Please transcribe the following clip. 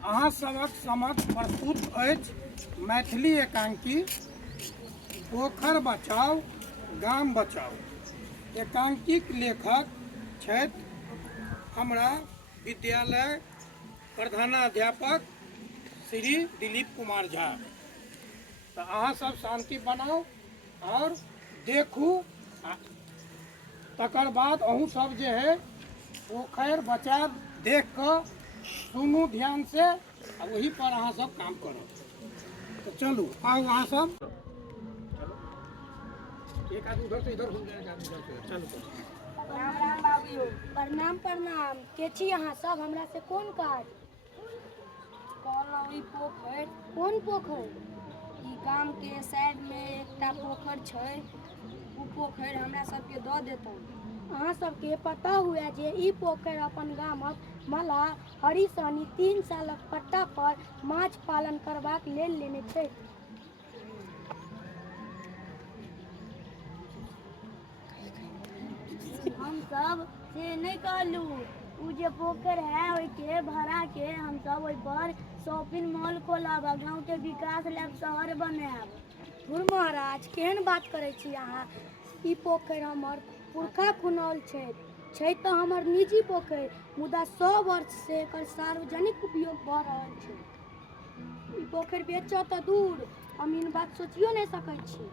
अहाँ सबक समक्ष प्रस्तुत अछि मैथिली एकांकी पोखर बचाओ गाम बचाओ। एकांकीक लेखक छथि हमरा विद्यालय प्रधानाध्यापक श्री दिलीप कुमार झा। तो अहाँ सब शांति बनाओ और देखू, तकर बाद अहूँ सब जे है पोखर बचाव देख कर सुनू ध्यान से, और वही पर अहाँ सब काम करो। तो चलू आओ अहाँ सब, चलो एक आदमी उधर से इधर घूम जाएगा, चलो। राम राम बाबू। प्रणाम प्रणाम। के छी अहाँ सब? हमरा से कोन काज? कहलहुँ ई पोखर। कोन पोखर? ई गाम के साइड में एकटा पोखर छै, ओ पोखर हमरा सबके दऽ देतौ। अहाँ सबके पता हुए जे ई पोखर अपन गामक मल्लाह हरि सहनी 3 सालक पट्टा पर माछ पालन करबाक लेल लेने छै। हम सब से नहीं कहलू, उ जे पोखर है ओके भरा के हम सब ओइ पर शॉपिंग मॉल खोलब, गाँव के विकास लेल शहर बनाएब। धुर महाराज, केहन बात करे छी अहाँ? ई पोखर हमर पुरखा खुनौल छै तो हमर निजी पोखर, मुदा 100 वर्ष से एकर सार्वजनिक उपयोग भऽ रहल छै। ई पोखर बेचऽ तऽ दूर, हम इन बात सोचियो नहीं सकै छी।